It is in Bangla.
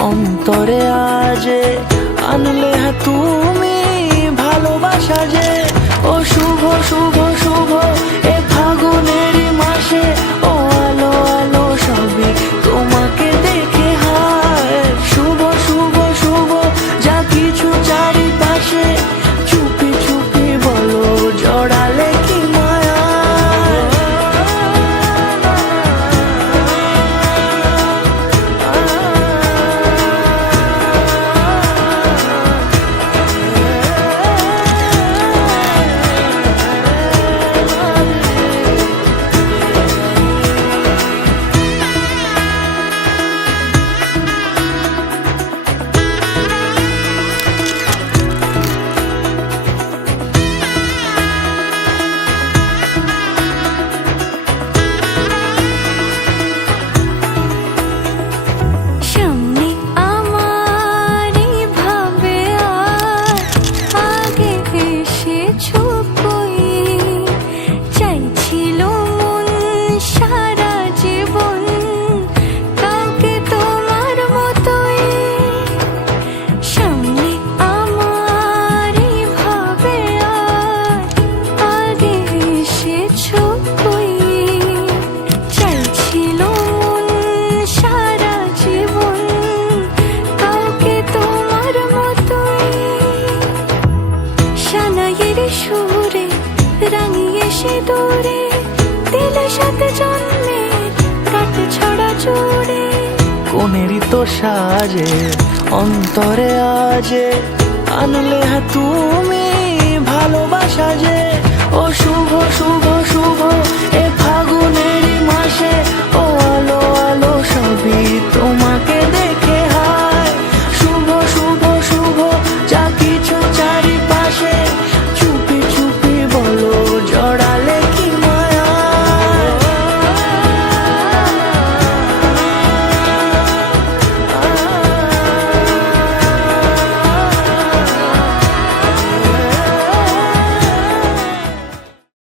অন্তরে আজে আনলে হ্যাঁ তুমি? কোনেরই তো সাজে অন্তরে আজে, আনলে হ্যাঁ তুমি ভালোবাসা যে। ও শুভ শুভ শুভ, এ ফাগুনেরই মাসে, ও আলো আলো সবই তোমাকে